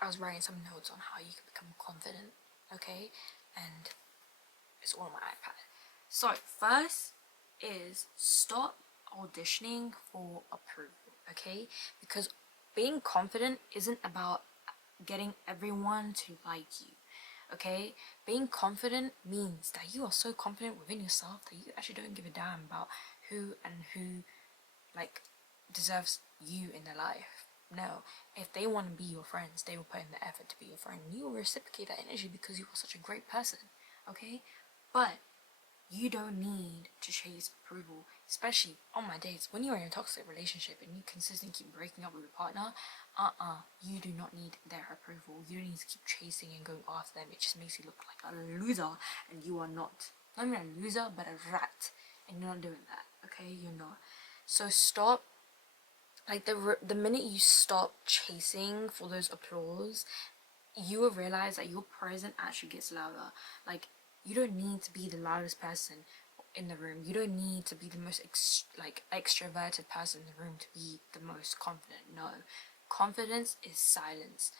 I was writing some notes on how you can become confident, okay? And it's all on my iPad. So first is stop auditioning for approval, okay? Because being confident isn't about getting everyone to like you, okay? Being confident means that you are so confident within yourself that you actually don't give a damn about who like deserves you in their life. No, if they want to be your friends, they will put in the effort to be your friend. You will reciprocate that energy because you are such a great person, okay? But you don't need to chase approval, especially on my dates. When you're in a toxic relationship and you consistently keep breaking up with your partner, you do not need their approval. You don't need to keep chasing and going after them. It just makes you look like a loser, and you are not. Not even a loser, but a rat, and you're not doing that. Okay, you're not. So stop. Like the minute you stop chasing for those applause, you will realize that your presence actually gets louder. Like, you don't need to be the loudest person in the room. You don't need to be the most extroverted person in the room to be the most confident. No, confidence is silence.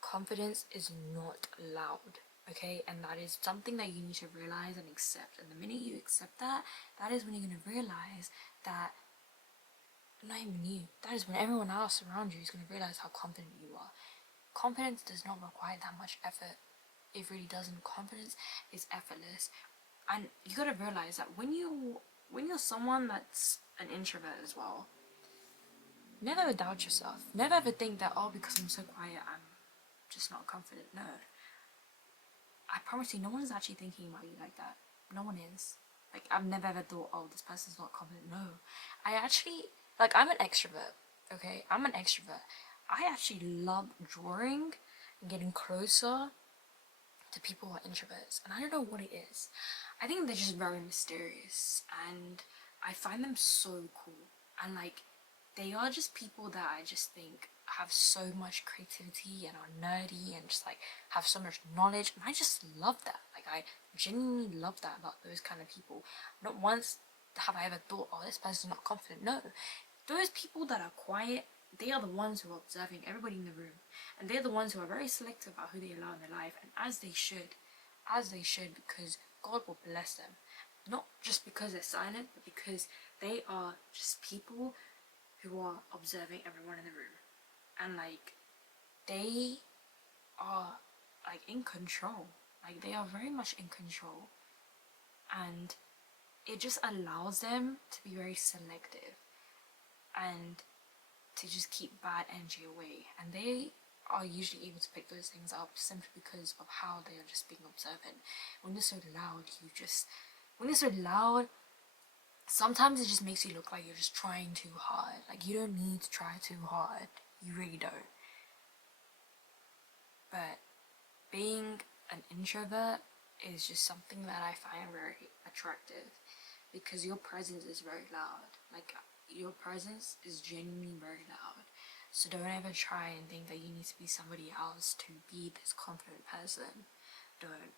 Confidence is not loud. Okay, and that is something that you need to realize and accept. And the minute you accept that, that is when you're gonna realize that not even you. That is when everyone else around you is gonna realize how confident you are. Confidence does not require that much effort. It really doesn't. Confidence is effortless. And you gotta realize that when you're someone that's an introvert as well, never doubt yourself. Never ever think that, oh, because I'm so quiet, I'm just not confident. No. I promise you, no one's actually thinking about you like that. No one is. Like, I've never ever thought, oh, this person's not confident. No. I actually, I'm an extrovert, okay? I'm an extrovert. I actually love drawing and getting closer to people who are introverts. And I don't know what it is. I think they're just very mysterious. And I find them so cool. And, they are just people that I just think have so much creativity and are nerdy and just have so much knowledge, and I just love that. I genuinely love that about those kind of people. Not once have I ever thought, oh, this person's not confident. No, those people that are quiet, they are the ones who are observing everybody in the room, and they're the ones who are very selective about who they allow in their life, and as they should, because God will bless them. Not just because they're silent, but because they are just people who are observing everyone in the room, and they are in control. They are very much in control, and it just allows them to be very selective and to just keep bad energy away, and they are usually able to pick those things up simply because of how they are just being observant. When they're so loud, sometimes it just makes you look like you're just trying too hard. You don't need to try too hard. You really don't. But being an introvert is just something that I find very attractive, because your presence is very loud. Your presence is genuinely very loud. So don't ever try and think that you need to be somebody else to be this confident person. Don't.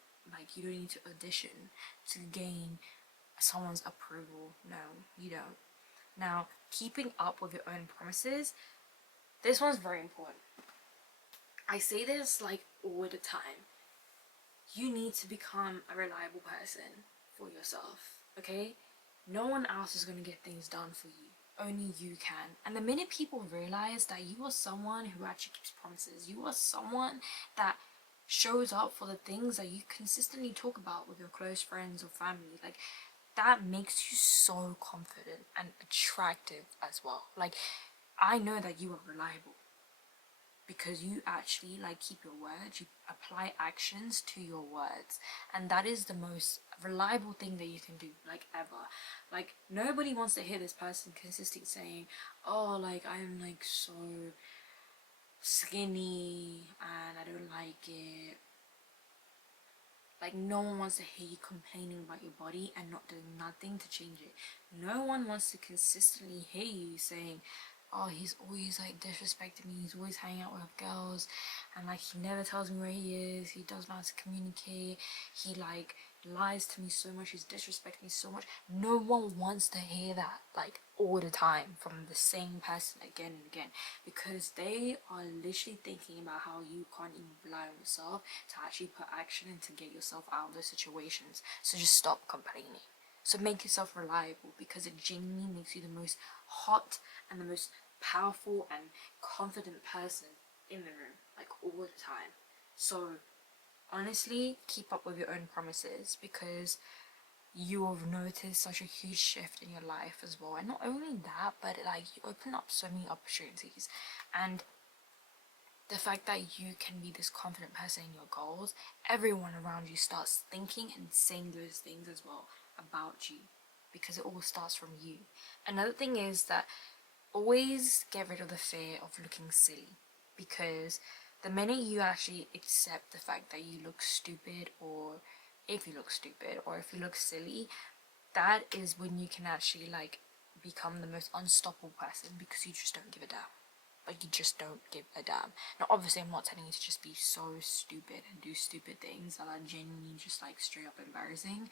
You don't need to audition to gain someone's approval. No, you don't. Now, keeping up with your own promises, this one's very important. I say this all the time. You need to become a reliable person for yourself, okay? No one else is going to get things done for you. Only you can. And the minute people realize that you are someone who actually keeps promises, you are someone that shows up for the things that you consistently talk about with your close friends or family, that makes you so confident and attractive as well. I know that you are reliable because you actually keep your words, you apply actions to your words, and that is the most reliable thing that you can do ever. Nobody wants to hear this person consistently saying, oh, I'm so skinny and I don't like it. No one wants to hear you complaining about your body and not doing nothing to change it. No one wants to consistently hear you saying, oh, he's always disrespecting me, he's always hanging out with girls, and he never tells me where he is, he doesn't know how to communicate, he lies to me so much, she's disrespecting me so much. No one wants to hear that like all the time from the same person again and again, because they are literally thinking about how you can't even rely on yourself to actually put action and to get yourself out of those situations. So just stop complaining. So make yourself reliable, because it genuinely makes you the most hot and the most powerful and confident person in the room, like all the time. So honestly, keep up with your own promises, because you will notice such a huge shift in your life as well. And not only that, but like you open up so many opportunities, and the fact that you can be this confident person in your goals, everyone around you starts thinking and saying those things as well about you, because it all starts from you. Another thing is that always get rid of the fear of looking silly, because the minute you actually accept the fact that you look stupid, or if you look stupid, or if you look silly, that is when you can actually like become the most unstoppable person, because you just don't give a damn. Like, you just don't give a damn. Now obviously I'm not telling you to just be so stupid and do stupid things that are genuinely just like straight up embarrassing,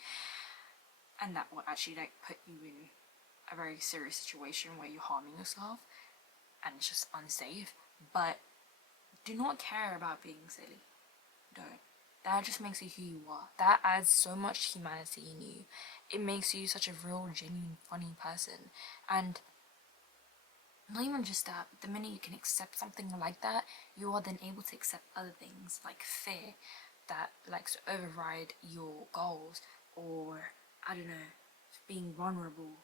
and that will actually like put you in a very serious situation where you're harming yourself and it's just unsafe. But do not care about being silly. Don't. That just makes you who you are. That adds so much humanity in you. It makes you such a real, genuine, funny person. And not even just that, the minute you can accept something like that, you are then able to accept other things like fear that likes to override your goals, or I don't know, being vulnerable,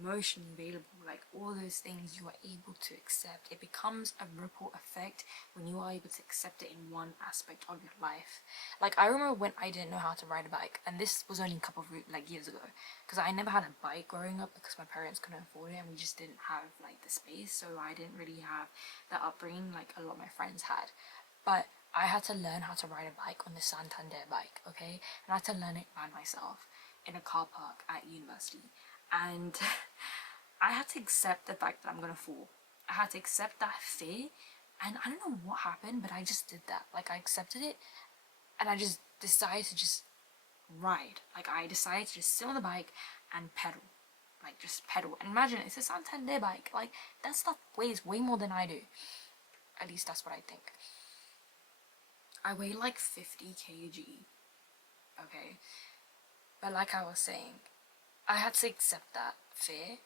emotionally available, like all those things you are able to accept. It becomes a ripple effect when you are able to accept it in one aspect of your life. Like, I remember when I didn't know how to ride a bike, and this was only a couple of like years ago, because I never had a bike growing up because my parents couldn't afford it, and we just didn't have like the space, so I didn't really have the upbringing like a lot of my friends had. But I had to learn how to ride a bike on the Santander bike, okay? And I had to learn it by myself in a car park at university. And I had to accept the fact that I'm gonna fall. I had to accept that fear, and I don't know what happened, but I just did that. Like, I accepted it, and I just decided to just ride. Like, I decided to just sit on the bike and pedal. Like, just pedal. And imagine, it's a Santander bike. Like, that stuff weighs way more than I do. At least that's what I think. I weigh like 50 kg, okay? But like I was saying, I had to accept that fear,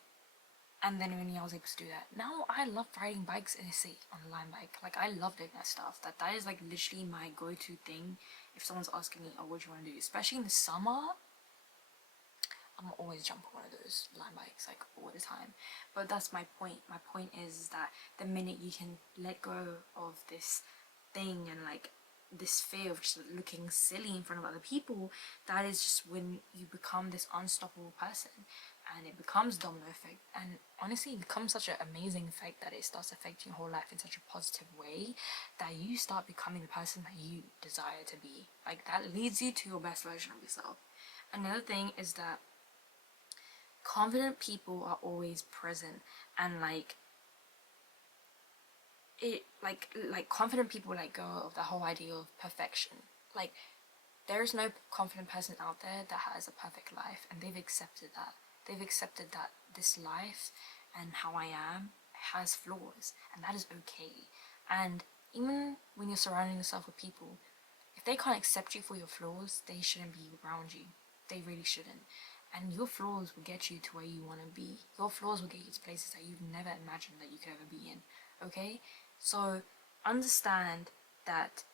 and then when I was able to do that, now I love riding bikes in a city on a line bike. Like, I love doing that stuff. That is like literally my go-to thing. If someone's asking me, oh, what do you want to do, especially in the summer, I'm always jump on one of those line bikes like all the time. But that's my point. My point is that the minute you can let go of this thing and like this fear of just looking silly in front of other people, that is just when you become this unstoppable person, and it becomes domino effect, and honestly it becomes such an amazing effect that it starts affecting your whole life in such a positive way that you start becoming the person that you desire to be. Like, that leads you to your best version of yourself. Another thing is that confident people are always present, and like it like confident people let go of the whole idea of perfection. Like, there is no confident person out there that has a perfect life, and they've accepted that this life and how I am has flaws, and that is okay. And even when you're surrounding yourself with people, if they can't accept you for your flaws, they shouldn't be around you. They really shouldn't. And your flaws will get you to where you want to be. Your flaws will get you to places that you've never imagined that you could ever be in. Okay? So understand that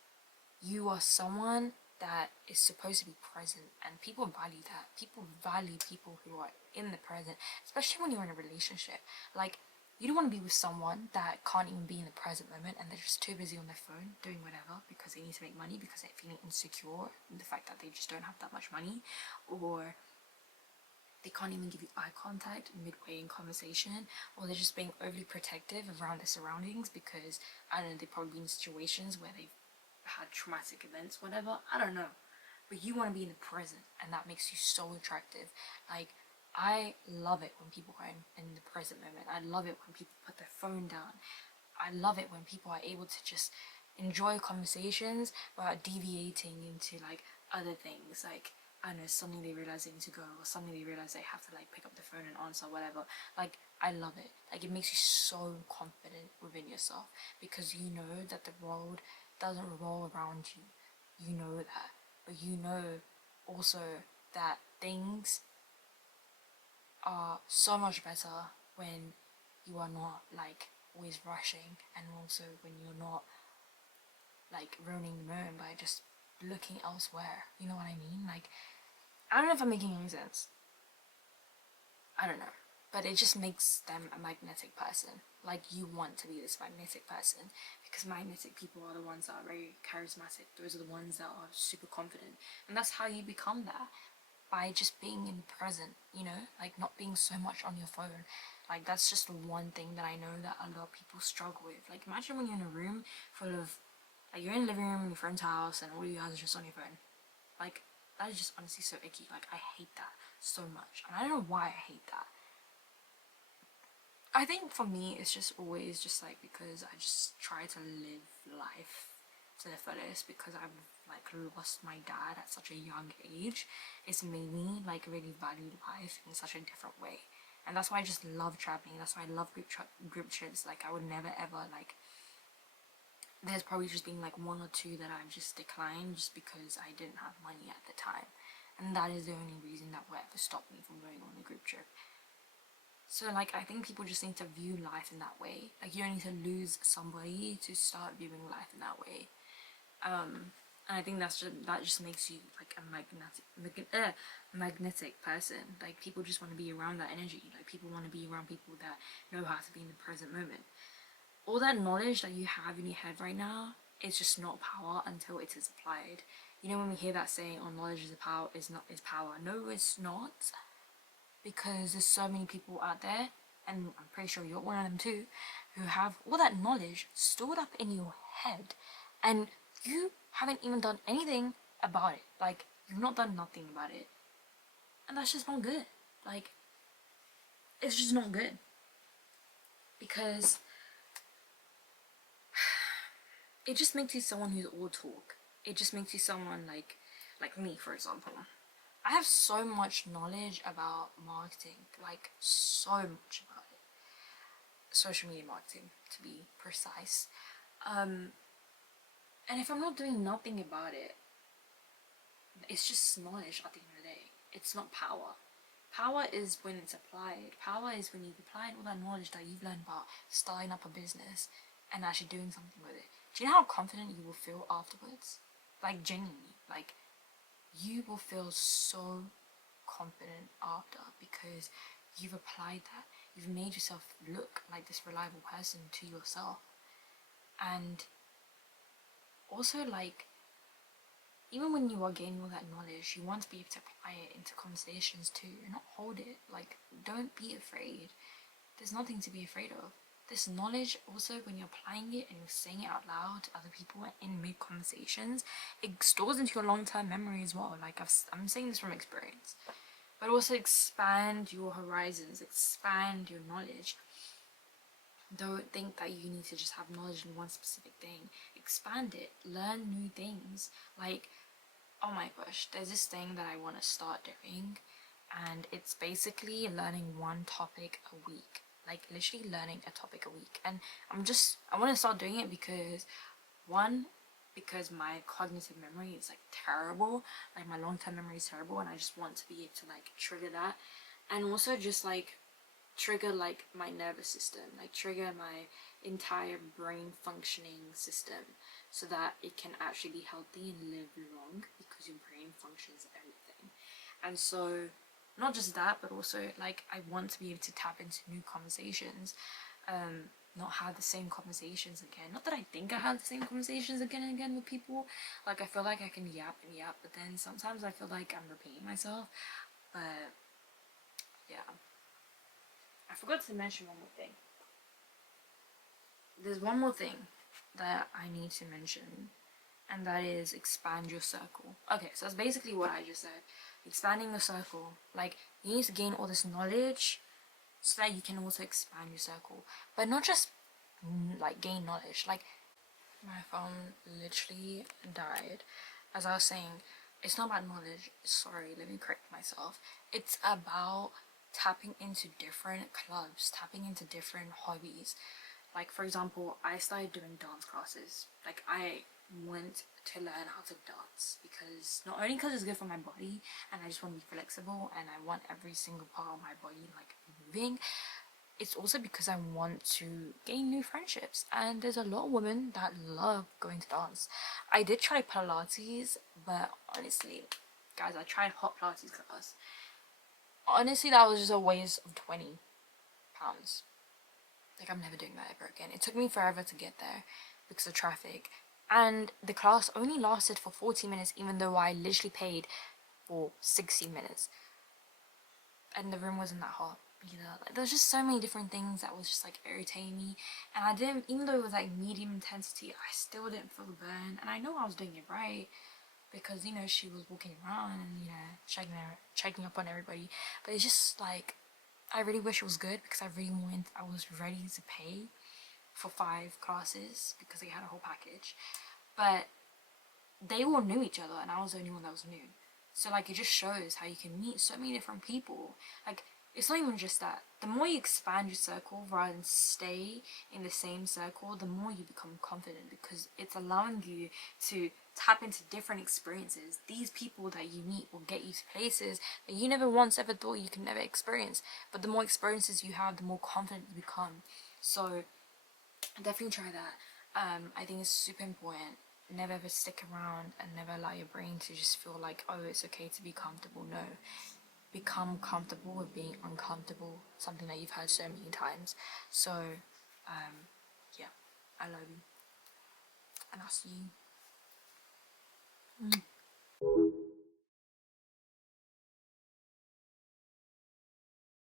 you are someone that is supposed to be present, and people value that. People value people who are in the present, especially when you're in a relationship. Like, you don't want to be with someone that can't even be in the present moment, and they're just too busy on their phone doing whatever because they need to make money, because they're feeling insecure in the fact that they just don't have that much money, or they can't even give you eye contact midway in conversation, or they're just being overly protective around their surroundings because, I don't know, they've probably been in situations where they've had traumatic events, whatever, I don't know. But you want to be in the present, and that makes you so attractive. Like, I love it when people are in the present moment. I love it when people put their phone down. I love it when people are able to just enjoy conversations without deviating into like other things. Like, I don't know, suddenly they realize they need to go, or suddenly they realize they have to like pick up the phone and answer, whatever. Like, I love it. Like, it makes you so confident within yourself, because you know that the world doesn't revolve around you. You know that. But you know also that things are so much better when you are not like always rushing, and also when you're not like ruining the moment by just looking elsewhere. You know what I mean? Like, I don't know if I'm making any sense. I don't know. But it just makes them a magnetic person. Like, you want to be this magnetic person, because magnetic people are the ones that are very charismatic. Those are the ones that are super confident. And that's how you become that. By just being in the present, you know? Like, not being so much on your phone. Like, that's just one thing that I know that a lot of people struggle with. Like, imagine when you're in a room full of, like, you're in the living room in your friend's house and all you guys are just on your phone. Like, that is just honestly so icky. Like, I hate that so much. And I don't know why I hate that. I think for me, it's just always just like because I just try to live life to the fullest, because I've like lost my dad at such a young age. It's made me like really value life in such a different way. And that's why I just love traveling. That's why I love group trips. Like, I would never ever like, there's probably just been like one or two that I've just declined just because I didn't have money at the time. And that is the only reason that will ever stop me from going on a group trip. So like, I think people just need to view life in that way. Like, you don't need to lose somebody to start viewing life in that way. And I think that just makes you like a magnetic person. Like, people just want to be around that energy. Like, people want to be around people that know how to be in the present moment. All that knowledge that you have in your head right now is just not power until it is applied. You know, when we hear that saying, "Oh, knowledge is power," is power. No, it's not, because there's so many people out there, and I'm pretty sure you're one of them too, who have all that knowledge stored up in your head, and you haven't even done anything about it. Like, you've not done nothing about it, and that's just not good. Like, it's just not good, because it just makes you someone who's all talk. It just makes you someone like me, for example. I have so much knowledge about marketing, like so much about it. Social media marketing, to be precise. And if I'm not doing nothing about it, it's just knowledge at the end of the day. It's not power. Power is when it's applied. Power is when you've applied all that knowledge that you've learned about starting up a business and actually doing something with it. Do you know how confident you will feel afterwards? Like, genuinely. Like, you will feel so confident after, because you've applied that. You've made yourself look like this reliable person to yourself. And also, like, even when you are gaining all that knowledge, you want to be able to apply it into conversations too, and not hold it. Like, don't be afraid. There's nothing to be afraid of. This knowledge also, when you're applying it and you're saying it out loud to other people in mid conversations, it stores into your long-term memory as well. Like, I'm saying this from experience. But also expand your horizons, expand your knowledge. Don't think that you need to just have knowledge in one specific thing. Expand it. Learn new things. Like, oh my gosh, there's this thing that I want to start doing, and it's basically learning one topic a week. Like, literally learning a topic a week. And I want to start doing it because, one, because my cognitive memory is like terrible. Like, my long-term memory is terrible, and I just want to be able to like trigger that. And also just like trigger like my nervous system, like trigger my entire brain functioning system, so that it can actually be healthy and live long, because your brain functions everything. And so, not just that, but also like, I want to be able to tap into new conversations, not have the same conversations again. Not that I think I have the same conversations again and again with people. Like, I feel like I can yap and yap, but then sometimes I feel like I'm repeating myself. But yeah, I forgot to mention one more thing. There's one more thing that I need to mention, and that is expand your circle. Okay, so that's basically what I just said. Expanding your circle. Like, you need to gain all this knowledge so that you can also expand your circle. But not just like gain knowledge. Like, my phone literally died. As I was saying, it's not about knowledge, sorry, let me correct myself. It's about tapping into different clubs, tapping into different hobbies. Like, for example, I started doing dance classes. Like, I went to learn how to dance because not only because it's good for my body and I just want to be flexible and I want every single part of my body like moving, it's also because I want to gain new friendships. And there's a lot of women that love going to dance. I did try Pilates, but honestly, guys, I tried hot Pilates class. Honestly, that was just a waste of £20. Like, I'm never doing that ever again. It took me forever to get there because of traffic. And the class only lasted for 40 minutes, even though I literally paid for 60 minutes. And the room wasn't that hot either. Like, there was just so many different things that was just like irritating me. And I didn't, even though it was like medium intensity, I still didn't feel the burn. And I know I was doing it right because, you know, she was walking around and, you know, checking up on everybody. But it's just like, I really wish it was good because I was ready to pay for 5 classes because they had a whole package. But they all knew each other and I was the only one that was new. So like, it just shows how you can meet so many different people. Like, it's not even just that. The more you expand your circle rather than stay in the same circle, the more you become confident because it's allowing you to tap into different experiences. These people that you meet will get you to places that you never once ever thought you could never experience. But the more experiences you have, the more confident you become. So definitely try that. I think it's super important. Never ever stick around and never allow your brain to just feel like, oh, it's okay to be comfortable. No, become comfortable with being uncomfortable, something that you've heard so many times. So yeah, I love you and I'll see you.